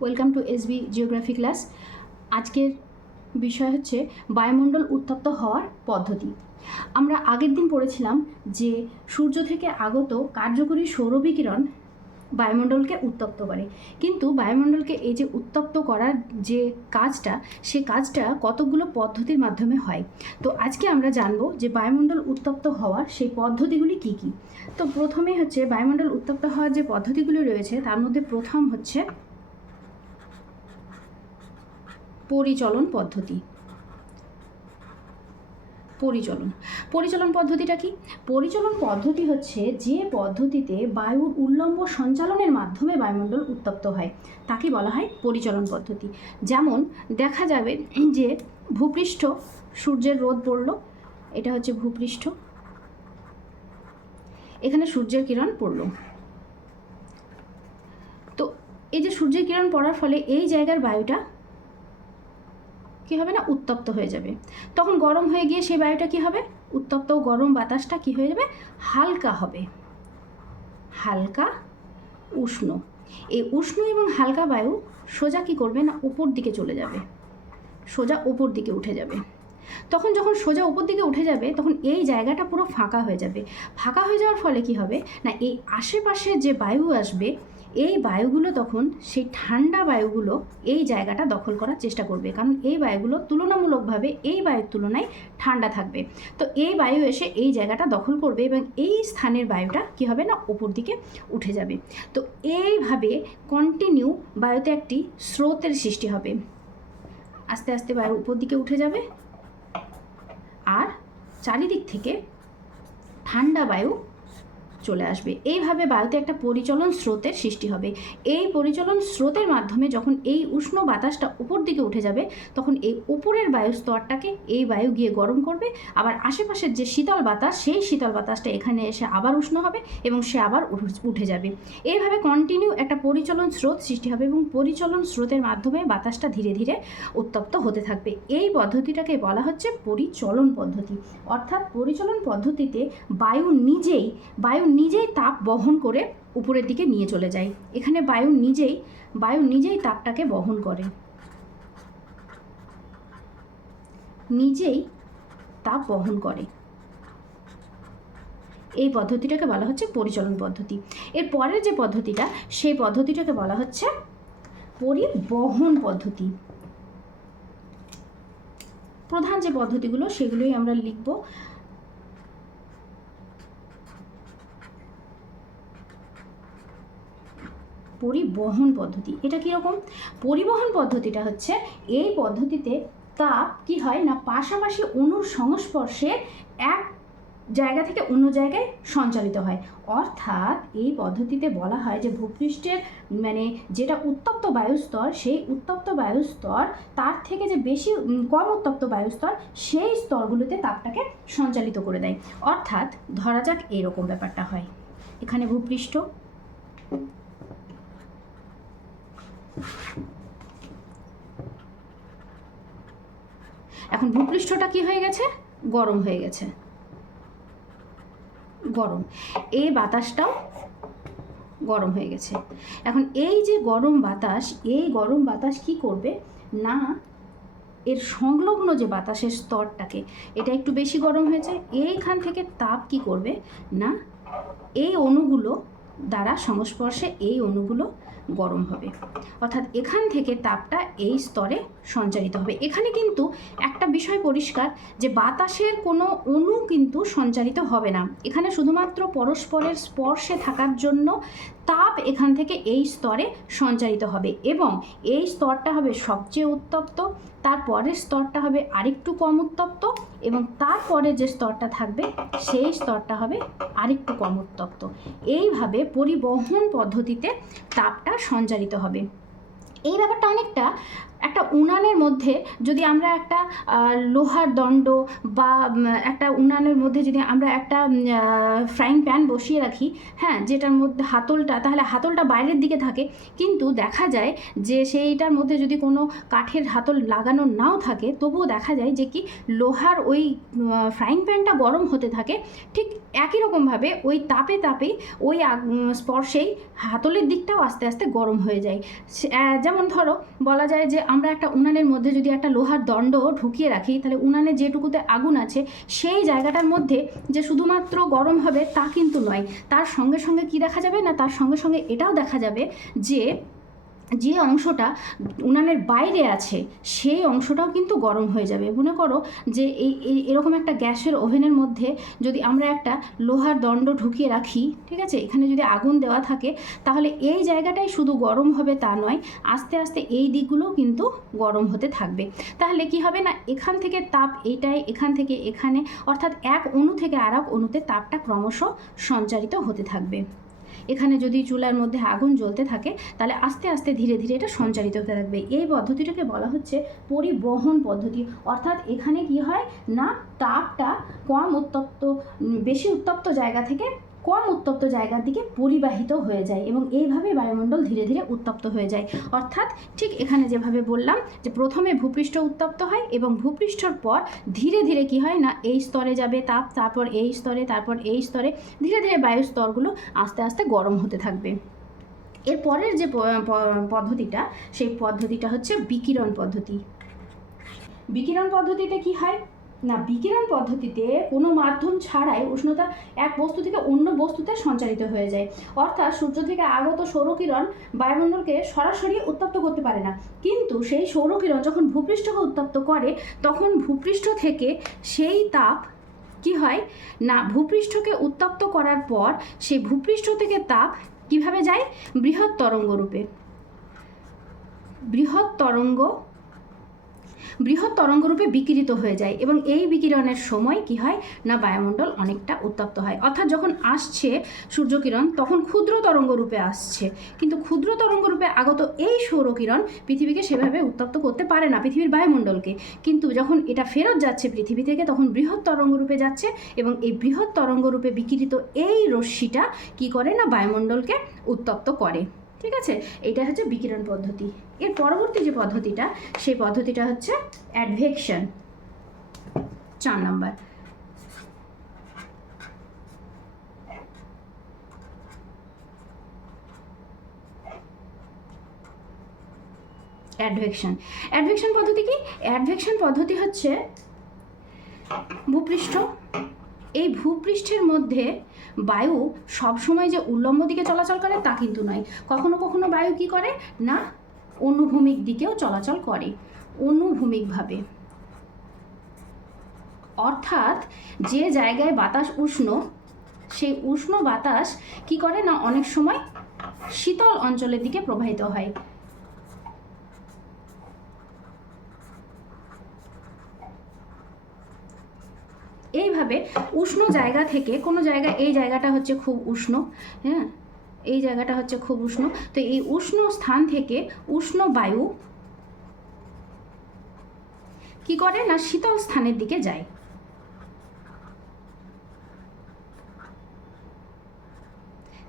Welcome to SB geography class. আজকের বিষয় হচ্ছে বায়ুমণ্ডল উত্তপ্ত হওয়ার পদ্ধতি। আমরা আগের দিন পড়েছিলাম যে সূর্য থেকে আগত কার্যকরী সৌরবিকিরণ বায়ুমণ্ডলকে উত্তপ্ত করে। কিন্তু বায়ুমণ্ডলকে এই যে উত্তপ্ত করার যে কাজটা, সে কাজটা কতগুলো পদ্ধতির মাধ্যমে হয়? তো আজকে আমরা জানব যে বায়ুমণ্ডল উত্তপ্ত হওয়ার সেই পদ্ধতিগুলি কি কি? তো প্রথমে হচ্ছে বায়ুমণ্ডল উত্তপ্ত হওয়ার যে পদ্ধতিগুলি রয়েছে, তার মধ্যে প্রথম হচ্ছে পরিচলন পদ্ধতি। পরিচলন। পরিচলন পদ্ধতিটা কি? পরিচলন পদ্ধতি হচ্ছে যে পদ্ধতিতে বায়ুর উল্লম্ব সঞ্চালনের মাধ্যমে বায়ুমণ্ডল উত্তপ্ত হয়। তাকে বলা হয় পরিচলন পদ্ধতি। যেমন দেখা যাবে যে ভূপৃষ্ঠ সূর্যের রোদ পড়ল, এটা হচ্ছে ভূপৃষ্ঠ। এখানে সূর্যের কিরণ পড়ল। তো এই যে সূর্যের কিরণ পড়ার ফলে এই জায়গার বায়ুটা কি হবে না? উত্তপ্ত হয়ে যাবে। তখন গরম হয়ে গিয়ে সেই বায়ুটা কি হবে? উত্তপ্ত ও গরম বাতাসটা কি হয়ে যাবে? হালকা হবে। হালকা উষ্ণ। এই উষ্ণ এবং হালকা বায়ু সোজা কি করবে না? উপর দিকে চলে যাবে। সোজা উপর দিকে উঠে যাবে। তখন যখন সোজা উপর দিকে উঠে যাবে, তখন এই জায়গাটা পুরো ফাঁকা হয়ে যাবে। ফাঁকা হয়ে যাওয়ার ফলে কি হবে? না, এই আশেপাশে যে বায়ু আসবে এই বায়ুগুলো তখন, সেই ঠান্ডা বায়ুগুলো এই জায়গাটা দখল করার চেষ্টা করবে। কারণ এই বায়ুগুলো তুলনামূলকভাবে এই বায়ুর তুলনায় ঠান্ডা থাকবে। তো এই বায়ু এসে এই জায়গাটা দখল করবে এবং এই স্থানের বায়ুটা কি হবে না, উপর দিকে উঠে যাবে। তো এইভাবে কন্টিনিউ বায়ুতে একটি স্রোতের সৃষ্টি হবে। আস্তে আস্তে বায়ু উপর দিকে উঠে যাবে। আর চারিদিক থেকে ঠান্ডা বায়ু চলে আসবে। এইভাবে বায়ুতে একটা পরিচলন স্রোতের সৃষ্টি হবে। এই পরিচলন স্রোতের মাধ্যমে যখন এই উষ্ণ বাতাসটা উপর দিকে উঠে যাবে, তখন এই উপরের বায়ু স্তরটাকে এই বায়ু গিয়ে গরম করবে। আবার আশেপাশের যে শীতল বাতাস, সেই শীতল বাতাসটা এখানে এসে আবার উষ্ণ হবে এবং সে আবার উঠে যাবে। এইভাবে কন্টিনিউ একটা পরিচলন স্রোত সৃষ্টি হবে এবং পরিচলন স্রোতের মাধ্যমে বাতাসটা ধীরে ধীরে উত্তপ্ত হতে থাকবে। এই পদ্ধতিটাকে বলা হচ্ছে পরিচলন পদ্ধতি। অর্থাৎ পরিচলন পদ্ধতিতে বায়ু নিজেই, বায়ু নিজেই তাপ বহন করে উপরের দিকে নিয়ে চলে যায়। এখানে বায়ু নিজেই বায়ু নিজেই তাপটাকে বহন করে। নিজেই তাপ বহন করে। এই পদ্ধতিটাকে বলা হচ্ছে পরিচলন পদ্ধতি। এর পরের যে পদ্ধতিটা, সেই পদ্ধতিটাকে বলা হচ্ছে পরিবহন পদ্ধতি। প্রধান যে পদ্ধতিগুলো, সেগুলোই আমরা লিখব। পরিবহন পদ্ধতি। এটা কীরকম পরিবহন পদ্ধতিটা হচ্ছে এই পদ্ধতিতে তাপ কি হয় না, পাশাপাশি অণুর সংস্পর্শে এক জায়গা থেকে অন্য জায়গায় সঞ্চালিত হয়। অর্থাৎ এই পদ্ধতিতে বলা হয় যে ভূপৃষ্ঠের মানে যেটা উত্তপ্ত বায়ুস্তর, সেই উত্তপ্ত বায়ুস্তর, তার থেকে যে বেশি কম উত্তপ্ত বায়ুস্তর, সেই স্তরগুলোতে তাপটাকে সঞ্চালিত করে দেয়। অর্থাৎ ধরা যাক এরকম ব্যাপারটা হয়। এখানে ভূপৃষ্ঠ। এখন ভূপৃষ্ঠটা কি হয়ে গেছে? গরম হয়ে গেছে। গরম। এই বাতাসটাও গরম হয়ে গেছে। এখন এই যে গরম বাতাস, এই গরম বাতাস কি করবে? না, এর সংলগ্ন যে বাতাসের স্তরটাকে, এটা একটু বেশি গরম হয়েছে। এইখান থেকে তাপ কি করবে? না, এই অণুগুলো দ্বারা সংস্পর্শে এই অণুগুলো গরম হবে। অর্থাৎ এখান থেকে তাপটা এই স্তরে সঞ্চারিত হবে। এখানে কিন্তু একটা বিষয় পরিষ্কার যে বাতাসের কোনো অণু কিন্তু সঞ্চারিত হবে না। এখানে শুধুমাত্র পরস্পরের স্পর্শে থাকার জন্য তাপ এখান থেকে এই স্তরে সঞ্চারিত হবে এবং এই স্তরটা হবে সবচেয়ে উত্তপ্ত তারপরের স্তরটা হবে আরেকটু কম উত্তপ্ত এবং তারপরে যে স্তরটা থাকবে সেই স্তরটা হবে আরেকটু কম উত্তপ্ত। এইভাবে পরিবহন পদ্ধতিতে তাপটা সঞ্চারিত হবে। এই ব্যাপারটা অনেকটা একটা উনানের মধ্যে যদি আমরা একটা লোহার দণ্ড বা একটা উনানের মধ্যে যদি আমরা একটা ফ্রাইং প্যান বসিয়ে রাখি হ্যাঁ যেটার মধ্যে হাতলটা, তাহলে হাতলটা বাইরের দিকে থাকে। কিন্তু দেখা যায় যে সেইটার মধ্যে যদি কোনো কাঠের হাতল লাগানো নাও থাকে, তবুও দেখা যায় যে কি লোহার ওই ফ্রাইং প্যানটা গরম হতে থাকে। ঠিক একই রকমভাবে ওই তাপে তাপেই ওই স্পর্শেই হাতলের দিকটাও আস্তে আস্তে গরম হয়ে যায়। যেমন ধরো, বলা যায় যে আমরা একটা উনানের মধ্যে যদি একটা লোহার দণ্ড ঢুকিয়ে রাখি, তাহলে উনানে যেটুকুতে আগুন আছে, সেই জায়গাটার মধ্যে যে শুধুমাত্র গরম হবে তা কিন্তু নয়। তার সঙ্গে সঙ্গে কি দেখা যাবে না, তার সঙ্গে সঙ্গে এটাও দেখা যাবে যে যে অংশটা উনানের বাইরে আছে, সেই অংশটাও কিন্তু গরম হয়ে যাবে। মনে করো যে এই এরকম একটা গ্যাসের ওভেনের মধ্যে যদি আমরা একটা লোহার দণ্ড ঢুকিয়ে রাখি, ঠিক আছে? এখানে যদি আগুন দেওয়া থাকে, তাহলে এই জায়গাটাই শুধু গরম হবে তা নয়, আস্তে আস্তে এই দিকগুলোও কিন্তু গরম হতে থাকবে। তাহলে কি হবে না, এখান থেকে তাপ এইটাই এখান থেকে এখানে, অর্থাৎ এক অণু থেকে আর এক অণুতে তাপটা ক্রমশ সঞ্চারিত হতে থাকবে। এখানে যদি চুলার মধ্যে আগুন জ্বলতে থাকে, তাহলে আস্তে আস্তে ধীরে ধীরে এটা সঞ্চারিত হতে থাকবে। এই পদ্ধতিটাকে বলা হচ্ছে পরিবহন পদ্ধতি। অর্থাৎ এখানে কি হয়? না, তাপটা কম উত্তপ্ত বেশি উত্তপ্ত জায়গা থেকে কম উত্তপ্ত জায়গার দিকে পরিবাহিত হয়ে যায় এবং এইভাবে বায়ুমণ্ডল ধীরে ধীরে উত্তপ্ত হয়ে যায়। অর্থাৎ ঠিক এখানে যেভাবে বললাম যে প্রথমে ভূপৃষ্ঠ উত্তপ্ত হয় এবং ভূপৃষ্ঠর পর ধীরে ধীরে কি হয় না, এই স্তরে যাবে তাপ, তারপর এই স্তরে, তারপর এই স্তরে, ধীরে ধীরে বায়ুর স্তরগুলো আস্তে আস্তে গরম হতে থাকবে। এর পরের যে পদ্ধতিটা, সেই পদ্ধতিটা হচ্ছে বিকিরণ পদ্ধতি। বিকিরণ পদ্ধতিতে কি হয়? না, বিকিরণ পদ্ধতিতে কোনো মাধ্যম ছাড়াই উষ্ণতা এক বস্তু থেকে অন্য বস্তুতে সঞ্চারিত হয়ে যায়। অর্থাৎ সূর্য থেকে আগত সৌরকিরণ বায়ুমণ্ডলকে সরাসরি উত্তপ্ত করতে পারে না। কিন্তু সেই সৌরকিরণ যখন ভূপৃষ্ঠকে উত্তপ্ত করে, তখন ভূপৃষ্ঠ থেকে সেই তাপ কি হয়? না, ভূপৃষ্ঠকে উত্তপ্ত করার পর সেই ভূপৃষ্ঠ থেকে তাপ কীভাবে যায়? বৃহৎ তরঙ্গ রূপে বৃহৎ তরঙ্গ বৃহৎ তরঙ্গরূপে বিকিরিত হয়ে যায় এবং এই বিকিরণের সময় কি হয়? না, বায়ুমণ্ডল অনেকটা উত্তপ্ত হয়। অর্থাৎ যখন আসছে সূর্যকিরণ, তখন ক্ষুদ্র তরঙ্গরূপে আসছে। কিন্তু ক্ষুদ্র তরঙ্গরূপে আগত এই সৌরকিরণ পৃথিবীকে সেভাবে উত্তপ্ত করতে পারে না, পৃথিবীর বায়ুমণ্ডলকে। কিন্তু যখন এটা ফেরত যাচ্ছে পৃথিবী থেকে, তখন বৃহৎ তরঙ্গরূপে যাচ্ছে এবং এই বৃহৎ তরঙ্গরূপে বিকিরিত এই রশ্মিটা কি করে? না, বায়ুমণ্ডলকে উত্তপ্ত করে। ঠিক আছে? এটা হচ্ছে বিকিরণ পদ্ধতি। এর পরবর্তী যে পদ্ধতিটা, সেই পদ্ধতিটা হচ্ছে অ্যাডভেকশন চার নাম্বার। অ্যাডভেকশন অ্যাডভেকশন পদ্ধতি কি? অ্যাডভেকশন পদ্ধতি হচ্ছে ভূপৃষ্ঠ এই ভূপৃষ্ঠের মধ্যে বায়ু সবসময় যে উল্লম্ব দিকে চলাচল করে তা কিন্তু নয়। কখনো কখনো বায়ু কি করে? না, অনুভূমিক দিকেও চলাচল করে। অনুভূমিকভাবে। অর্থাৎ যে জায়গায় বাতাস উষ্ণ, সেই উষ্ণ বাতাস কি করে? না, অনেক সময় শীতল অঞ্চলের দিকে প্রবাহিত হয়। এইভাবে উষ্ণ জায়গা থেকে কোনো জায়গা, এই জায়গাটা হচ্ছে খুব উষ্ণ হ্যাঁ? এই জায়গাটা হচ্ছে খুব উষ্ণ। তো এই উষ্ণ স্থান থেকে উষ্ণ বায়ু কি করে? না শীতল স্থানের দিকে যায়।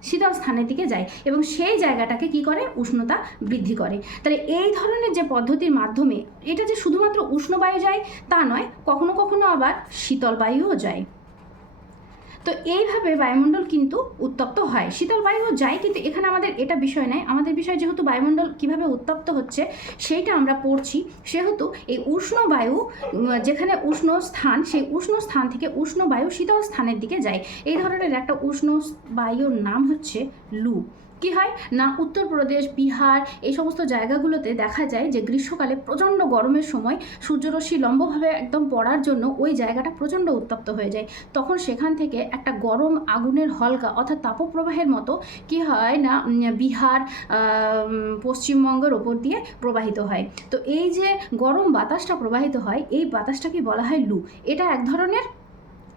শীতল স্থানের দিকে যায় এবং সেই জায়গাটাকে কি করে? উষ্ণতা বৃদ্ধি করে। তাহলে এই ধরনের যে পদ্ধতির মাধ্যমে এটা যে শুধুমাত্র উষ্ণ বায়ু যায় তা নয়, কখনো কখনো আবার শীতল বায়ুও যায়। তো এইভাবে বায়ুমণ্ডল কিন্তু উত্তপ্ত হয়। শীতল বায়ুও যায়, কিন্তু এখানে আমাদের এটা বিষয় নেই। আমাদের বিষয় যেহেতু বায়ুমণ্ডল কীভাবে উত্তপ্ত হচ্ছে, সেইটা আমরা পড়ছি। সেহেতু এই উষ্ণ বায়ু যেখানে উষ্ণ স্থান, সেই উষ্ণ স্থান থেকে উষ্ণ বায়ু শীতল স্থানের দিকে যায়। এই ধরনের একটা উষ্ণ বায়ুর নাম হচ্ছে লু। কি হয়? না উত্তরপ্রদেশ বিহার, এই সমস্ত জায়গাগুলোতে দেখা যায় যে গ্রীষ্মকালে প্রচণ্ড গরমের সময় সূর্যরশ্মি লম্বভাবে একদম পড়ার জন্য ওই জায়গাটা প্রচণ্ড উত্তপ্ত হয়ে যায়। তখন সেখান থেকে একটা গরম আগুনের হলকা অর্থাৎ তাপপ্রবাহের মতো কি হয় না বিহার পশ্চিমবঙ্গের ওপর দিয়ে প্রবাহিত হয়। তো এই যে গরম বাতাসটা প্রবাহিত হয়, এই বাতাসটাকে বলা হয় লু। এটা এক ধরনের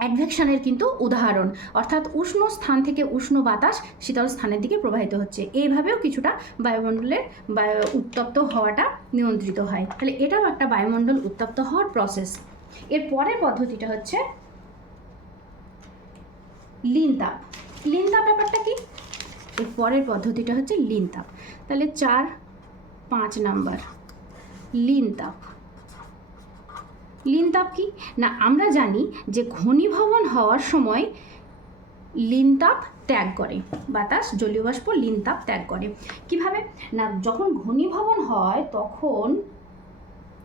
অ্যাডভেকশনের কিন্তু উদাহরণ। অর্থাৎ উষ্ণ স্থান থেকে উষ্ণ বাতাস শীতল স্থানের দিকে প্রবাহিত হচ্ছে। এইভাবেও কিছুটা বায়ুমণ্ডলের বায়ু উত্তপ্ত হওয়াটা নিয়ন্ত্রিত হয়। তাহলে এটাও একটা বায়ুমণ্ডল উত্তপ্ত হওয়ার প্রসেস এর পরের পদ্ধতিটা হচ্ছে লিন তাপ। লিন তাপ ব্যাপারটা কি? এর পরের পদ্ধতিটা হচ্ছে লিন তাপ। তাহলে চার, পাঁচ নাম্বার। লিন তাপ। লিন তাপ কি? না, আমরা জানি যে ঘনীভবন হওয়ার সময় লিন তাপ ত্যাগ করে। বাতাস, জলীয় বাষ্প লিন তাপ ত্যাগ করে। কীভাবে? না, যখন ঘনীভবন হয়, তখন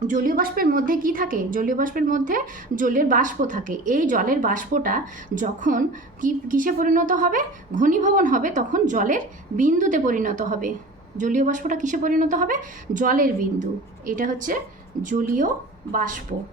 জলীয় বাষ্পের মধ্যে কি থাকে? জলীয় বাষ্পের মধ্যে জলের বাষ্প থাকে। এই জলের বাষ্পটা যখন কি, কিসে পরিণত হবে? ঘনীভবন হবে, তখন জলের বিন্দুতে পরিণত হবে। জলীয় বাষ্পটা কিসে পরিণত হবে? জলের বিন্দু। এটা হচ্ছে জলীয় বাষ্প।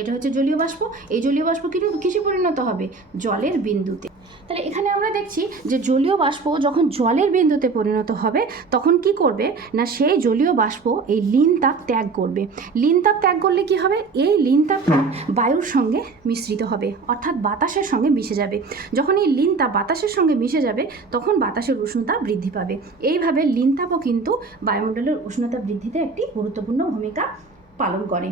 এটা হচ্ছে জলীয় বাষ্প। এই জলীয় বাষ্প কিন্তু কিসে পরিণত হবে? জলের বিন্দুতে। তাহলে এখানে আমরা দেখছি যে জলীয় বাষ্প যখন জলের বিন্দুতে পরিণত হবে, তখন কি করবে? না, সেই জলীয় বাষ্প এই লিন তাপ ত্যাগ করবে। লিন তাপ ত্যাগ করলে কি হবে? এই লিন তাপ বায়ুর সঙ্গে মিশ্রিত হবে, অর্থাৎ বাতাসের সঙ্গে মিশে যাবে। যখন এই লিন তাপ বাতাসের সঙ্গে মিশে যাবে, তখন বাতাসের উষ্ণতা বৃদ্ধি পাবে। এইভাবে লিন তাপও কিন্তু বায়ুমণ্ডলের উষ্ণতা বৃদ্ধিতে একটি গুরুত্বপূর্ণ ভূমিকা পালন করে।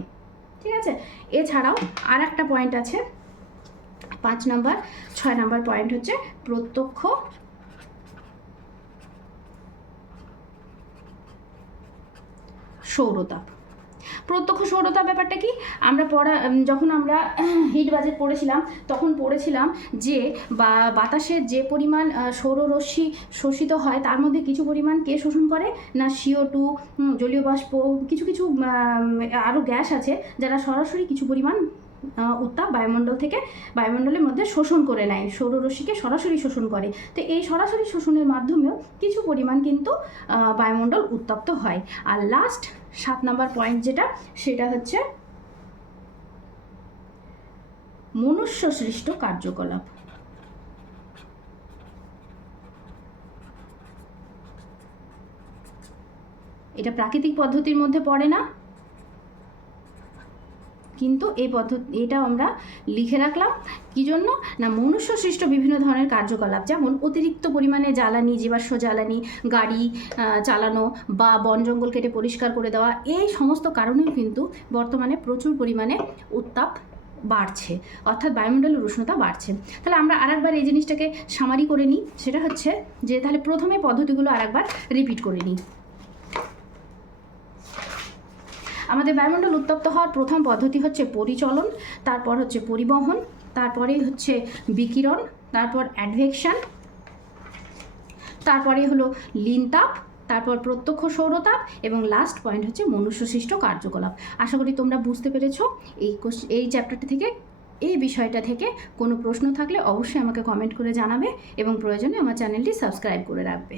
ঠিক আছে? এছাড়াও আর একটা পয়েন্ট আছে। পাঁচ নম্বর ছয় নম্বর পয়েন্ট হচ্ছে প্রত্যক্ষ সৌরতাপ। প্রত্যক্ষ সৌরতা ব্যাপারটা কি? আমরা পড়া যখন আমরা হিট বাজেট পড়েছিলাম, তখন পড়েছিলাম যে, বা বাতাসের যে পরিমাণ সৌররশ্মি শোষিত হয়, তার মধ্যে কিছু পরিমাণ কে শোষণ করে? না সিও টু জলীয় বাষ্প কিছু কিছু আরও গ্যাস আছে, যারা সরাসরি কিছু পরিমাণ উত্তাপ বায়ুমণ্ডল থেকে বায়ুমণ্ডলের মধ্যে শোষণ করে নেয়। সৌররশ্মিকে সরাসরি শোষণ করে। তো এই সরাসরি শোষণের মাধ্যমেও কিছু পরিমাণ কিন্তু বায়ুমণ্ডল উত্তপ্ত হয়। আর লাস্ট সাত নাম্বার পয়েন্ট যেটা, সেটা হচ্ছে মনুষ্য সৃষ্ট কার্যকলাপ। এটা প্রাকৃতিক পদ্ধতির মধ্যে পড়ে না। কিন্তু এই পদ্ধতি এটা আমরা লিখে রাখলাম। কি জন্য? না মনুষ্য সৃষ্ট বিভিন্ন ধরনের কার্যকলাপ, যেমন অতিরিক্ত পরিমাণে জ্বালানি, জীবাশ্ম জ্বালানি, গাড়ি চালানো বা বন জঙ্গল কেটে পরিষ্কার করে দেওয়া, এই সমস্ত কারণেও কিন্তু বর্তমানে প্রচুর পরিমাণে উত্তাপ বাড়ছে। অর্থাৎ বায়ুমণ্ডলের উষ্ণতা বাড়ছে। তাহলে আমরা আরেকবার এই জিনিসটাকে সামারি করে নিই। সেটা হচ্ছে যে, তাহলে প্রথমে পদ্ধতিগুলো আরেকবার রিপিট করে নিই। আমাদের বায়ুমণ্ডল উত্তপ্ত হওয়ার প্রথম পদ্ধতি হচ্ছে পরিচলন, তারপর হচ্ছে পরিবহন তারপরেই হচ্ছে বিকিরণ, তারপর অ্যাডভেকশন তারপরে হলো লিনতাপ তারপর প্রত্যক্ষ সৌরতাপ এবং লাস্ট পয়েন্ট হচ্ছে মনুষ্যসৃষ্ট কার্যকলাপ। আশা করি তোমরা বুঝতে পেরেছ। এই এই চ্যাপ্টারটা থেকে, এই বিষয়টা থেকে কোনো প্রশ্ন থাকলে অবশ্যই আমাকে কমেন্ট করে জানাবে এবং প্রয়োজনে আমার চ্যানেলটি সাবস্ক্রাইব করে রাখবে।